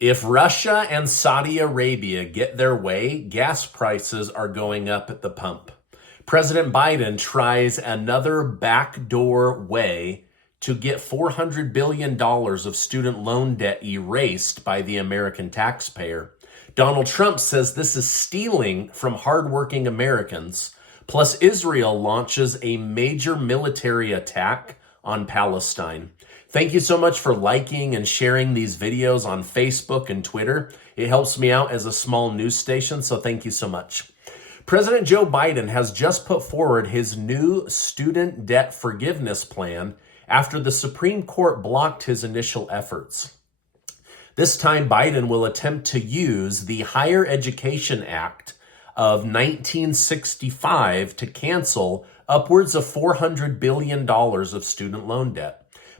If Russia and Saudi Arabia get their way, gas prices are going up at the pump. President Biden tries another backdoor way to get $400 billion of student loan debt erased by the American taxpayer. Donald Trump says this is stealing from hardworking Americans. Plus, Israel launches a major military attack on Palestine. Thank you so much for liking and sharing these videos on Facebook and Twitter. It helps me out as a small news station, so thank you so much. President Joe Biden has just put forward his new student debt forgiveness plan after the Supreme Court blocked his initial efforts. This time, Biden will attempt to use the Higher Education Act of 1965 to cancel upwards of $400 billion of student loan debt.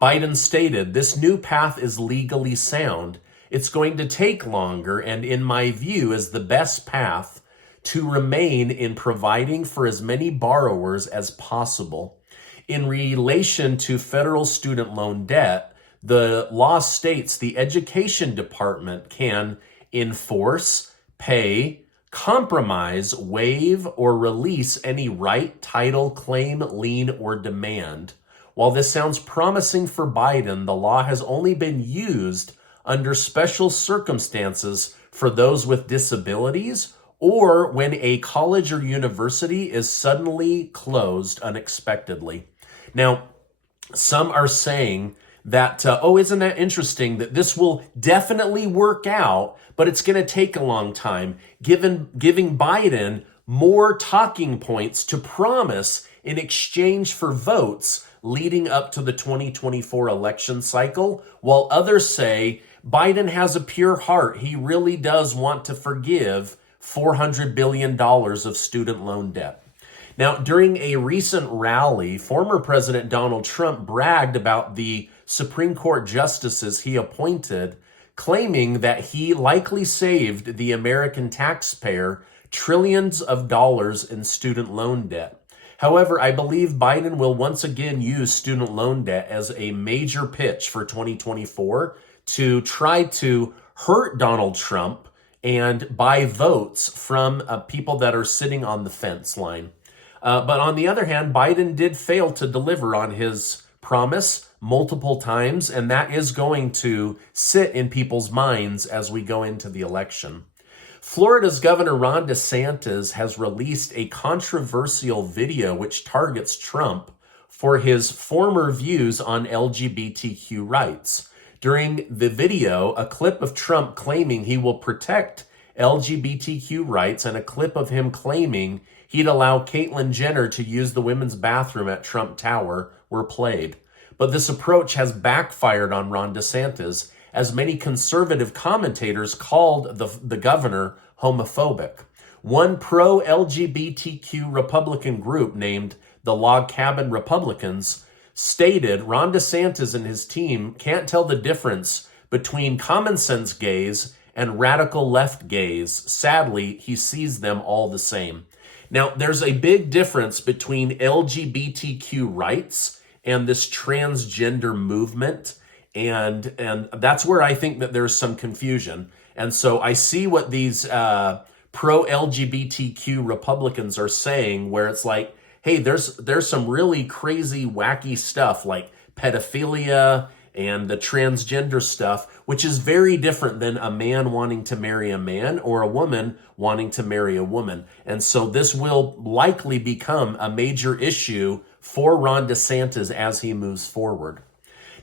Biden stated, "This new path is legally sound. It's going to take longer and, in my view, is the best path to remain in providing for as many borrowers as possible." In relation to federal student loan debt, the law states the Education Department can enforce, pay, compromise, waive, or release any right, title, claim, lien, or demand. While this sounds promising for Biden, the law has only been used under special circumstances for those with disabilities or when a college or university is suddenly closed unexpectedly. Now, some are saying that, isn't that interesting that this will definitely work out, but it's going to take a long time, giving Biden more talking points to promise in exchange for votes leading up to the 2024 election cycle, while others say Biden has a pure heart. He really does want to forgive $400 billion of student loan debt. Now, during a recent rally, former President Donald Trump bragged about the Supreme Court justices he appointed, claiming that he likely saved the American taxpayer trillions of dollars in student loan debt. However, I believe Biden will once again use student loan debt as a major pitch for 2024 to try to hurt Donald Trump and buy votes from people that are sitting on the fence line. But on the other hand, Biden did fail to deliver on his promise multiple times, and that is going to sit in people's minds as we go into the election. Florida's Governor Ron DeSantis has released a controversial video which targets Trump for his former views on LGBTQ rights. During the video, a clip of Trump claiming he will protect LGBTQ rights and a clip of him claiming he'd allow Caitlyn Jenner to use the women's bathroom at Trump Tower were played. But this approach has backfired on Ron DeSantis, as many conservative commentators called the governor homophobic. One pro-LGBTQ Republican group named the Log Cabin Republicans stated Ron DeSantis and his team can't tell the difference between common sense gays and radical left gays. Sadly, he sees them all the same. Now, there's a big difference between LGBTQ rights and this transgender movement. And that's where I think that there's some confusion. And so I see what these pro-LGBTQ Republicans are saying, where it's like, hey, there's some really crazy, wacky stuff like pedophilia and the transgender stuff, which is very different than a man wanting to marry a man or a woman wanting to marry a woman. And so this will likely become a major issue for Ron DeSantis as he moves forward.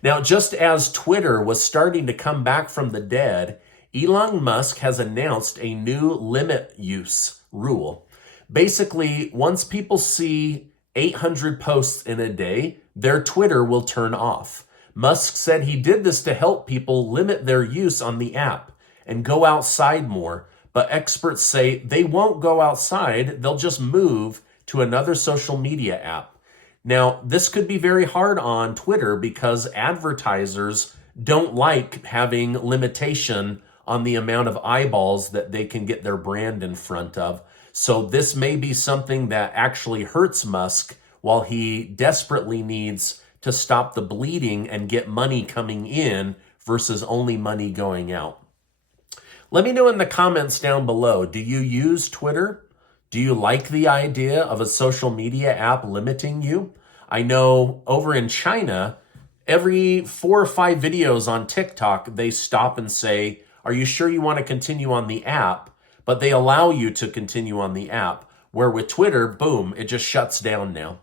Now, just as Twitter was starting to come back from the dead, Elon Musk has announced a new limit use rule. Basically, once people see 800 posts in a day, their Twitter will turn off. Musk said he did this to help people limit their use on the app and go outside more, but experts say they won't go outside, they'll just move to another social media app. Now, this could be very hard on Twitter because advertisers don't like having limitation on the amount of eyeballs that they can get their brand in front of. So this may be something that actually hurts Musk while he desperately needs to stop the bleeding and get money coming in versus only money going out. Let me know in the comments down below. Do you use Twitter? Do you like the idea of a social media app limiting you? I know over in China, every 4 or 5 videos on TikTok, they stop and say, are you sure you want to continue on the app? But they allow you to continue on the app. Where with Twitter, boom, it just shuts down now.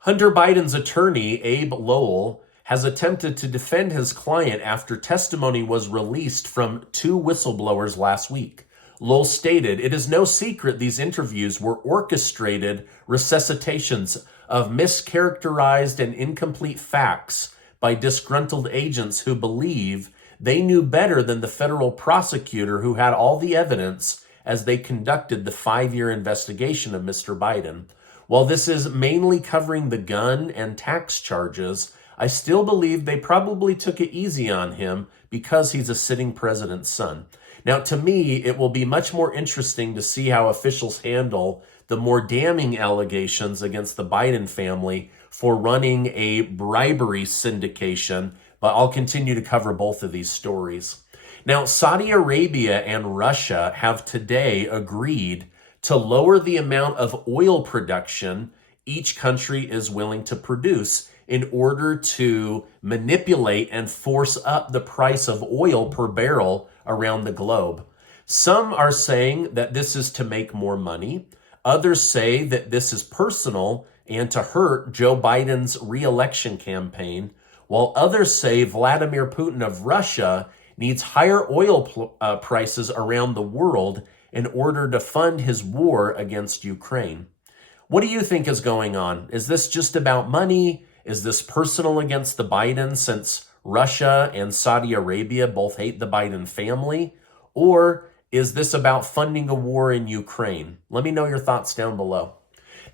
Hunter Biden's attorney, Abe Lowell, has attempted to defend his client after testimony was released from 2 whistleblowers last week. Lowell stated, it is no secret these interviews were orchestrated resuscitations of mischaracterized and incomplete facts by disgruntled agents who believe they knew better than the federal prosecutor who had all the evidence as they conducted the 5-year investigation of Mr. Biden. While this is mainly covering the gun and tax charges, I still believe they probably took it easy on him because he's a sitting president's son. Now, to me, it will be much more interesting to see how officials handle the more damning allegations against the Biden family for running a bribery syndication, but I'll continue to cover both of these stories. Now, Saudi Arabia and Russia have today agreed to lower the amount of oil production each country is willing to produce in order to manipulate and force up the price of oil per barrel around the globe. Some are saying that this is to make more money. Others say that this is personal and to hurt Joe Biden's re-election campaign, while others say Vladimir Putin of Russia needs higher oil prices around the world in order to fund his war against Ukraine. What do you think is going on? Is this just about money? Is this personal against the Biden since Russia and Saudi Arabia both hate the Biden family? Or is this about funding a war in Ukraine? Let me know your thoughts down below.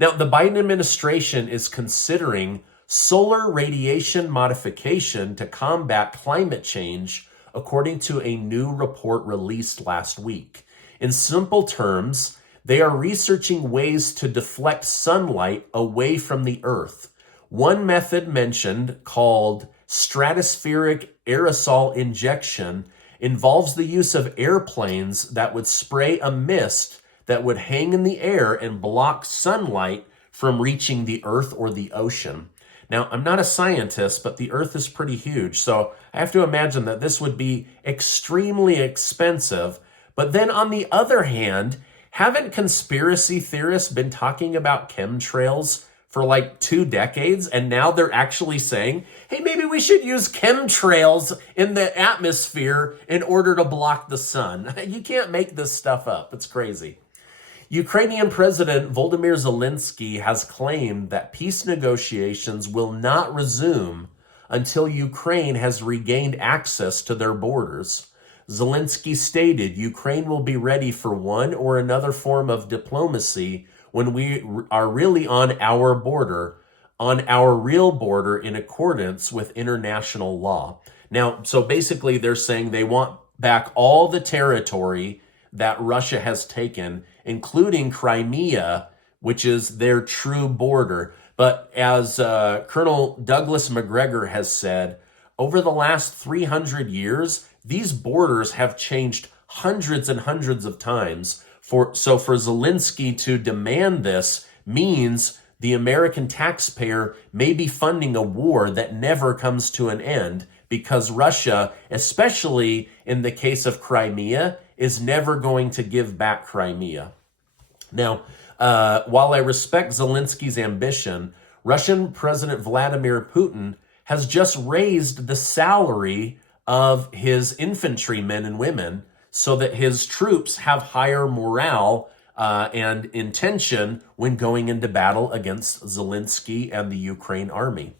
Now, the Biden administration is considering solar radiation modification to combat climate change, according to a new report released last week. In simple terms, they are researching ways to deflect sunlight away from the Earth. One method mentioned, called stratospheric aerosol injection, involves the use of airplanes that would spray a mist that would hang in the air and block sunlight from reaching the Earth or the ocean. Now, I'm not a scientist, but the Earth is pretty huge, so I have to imagine that this would be extremely expensive. But then on the other hand, haven't conspiracy theorists been talking about chemtrails for like 2 decades, and now they're actually saying, hey, maybe we should use chemtrails in the atmosphere in order to block the sun. You can't make this stuff up. It's crazy. Ukrainian President Volodymyr Zelensky has claimed that peace negotiations will not resume until Ukraine has regained access to their borders. Zelensky stated Ukraine will be ready for one or another form of diplomacy when we are really on our border, on our real border in accordance with international law. Now, so basically they're saying they want back all the territory that Russia has taken, including Crimea, which is their true border. But as Colonel Douglas McGregor has said, over the last 300 years, these borders have changed hundreds and hundreds of times. So for Zelensky to demand this means the American taxpayer may be funding a war that never comes to an end, because Russia, especially in the case of Crimea, is never going to give back Crimea. Now, while I respect Zelensky's ambition, Russian President Vladimir Putin has just raised the salary of his infantrymen and women so that his troops have higher morale and intention when going into battle against Zelensky and the Ukraine army.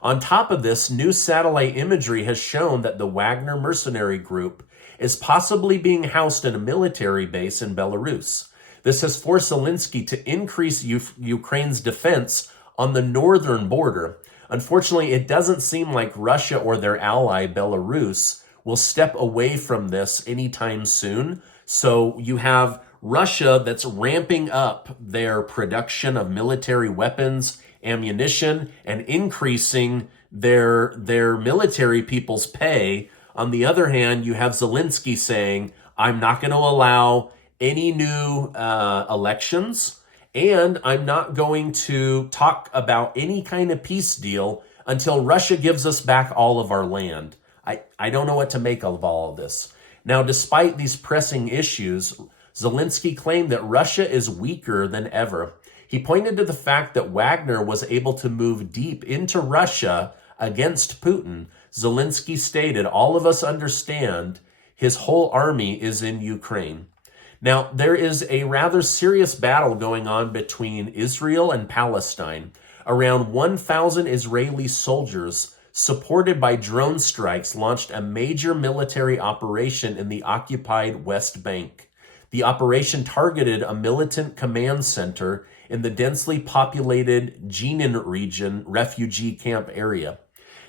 On top of this, new satellite imagery has shown that the Wagner mercenary group is possibly being housed in a military base in Belarus. This has forced Zelensky to increase Ukraine's defense on the northern border. Unfortunately, it doesn't seem like Russia or their ally Belarus will step away from this anytime soon. So you have Russia that's ramping up their production of military weapons, ammunition, and increasing their military people's pay. On the other hand, you have Zelensky saying, I'm not going to allow any new elections, and I'm not going to talk about any kind of peace deal until Russia gives us back all of our land. I don't know what to make of all of this. Now, despite these pressing issues, Zelensky claimed that Russia is weaker than ever. He pointed to the fact that Wagner was able to move deep into Russia against Putin. Zelensky stated, "All of us understand his whole army is in Ukraine." Now, there is a rather serious battle going on between Israel and Palestine. Around 1,000 Israeli soldiers, supported by drone strikes, launched a major military operation in the occupied West Bank. The operation targeted a militant command center in the densely populated Jenin region refugee camp area.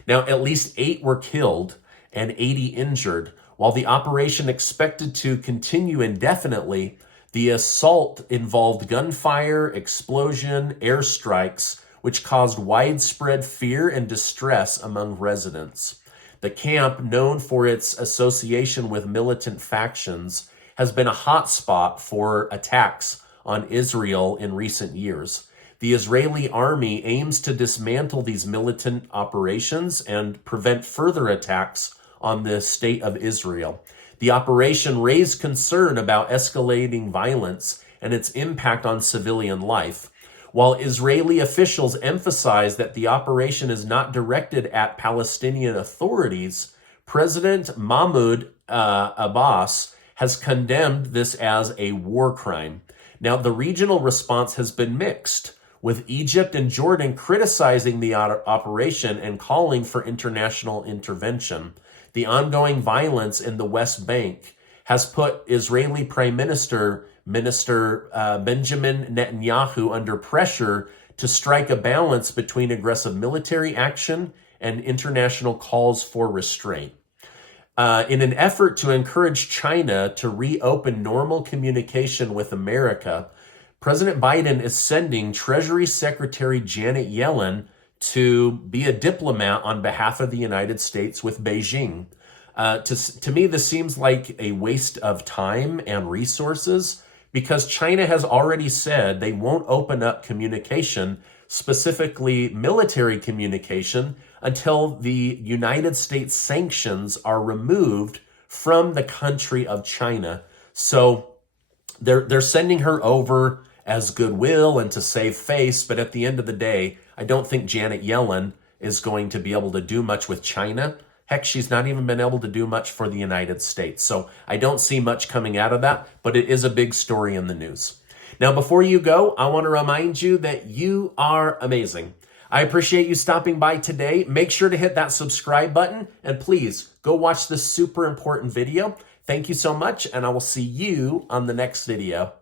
Now, at least 8 were killed and 80 injured. While the operation expected to continue indefinitely, the assault involved gunfire, explosion, airstrikes, which caused widespread fear and distress among residents. The camp, known for its association with militant factions, has been a hotspot for attacks on Israel in recent years. The Israeli army aims to dismantle these militant operations and prevent further attacks on the state of Israel. The operation raised concern about escalating violence and its impact on civilian life. While Israeli officials emphasize that the operation is not directed at Palestinian authorities, President Mahmoud Abbas has condemned this as a war crime. Now, the regional response has been mixed, with Egypt and Jordan criticizing the operation and calling for international intervention. The ongoing violence in the West Bank has put Israeli Prime Minister Benjamin Netanyahu under pressure to strike a balance between aggressive military action and international calls for restraint. In an effort to encourage China to reopen normal communication with America, President Biden is sending Treasury Secretary Janet Yellen to be a diplomat on behalf of the United States with Beijing. To me, this seems like a waste of time and resources because China has already said they won't open up communication, specifically military communication, until the United States sanctions are removed from the country of China. So they're sending her over as goodwill and to save face, but at the end of the day, I don't think Janet Yellen is going to be able to do much with China. Heck, she's not even been able to do much for the United States. So I don't see much coming out of that, but it is a big story in the news. Now, before you go, I want to remind you that you are amazing. I appreciate you stopping by today. Make sure to hit that subscribe button, and please go watch this super important video. Thank you so much, and I will see you on the next video.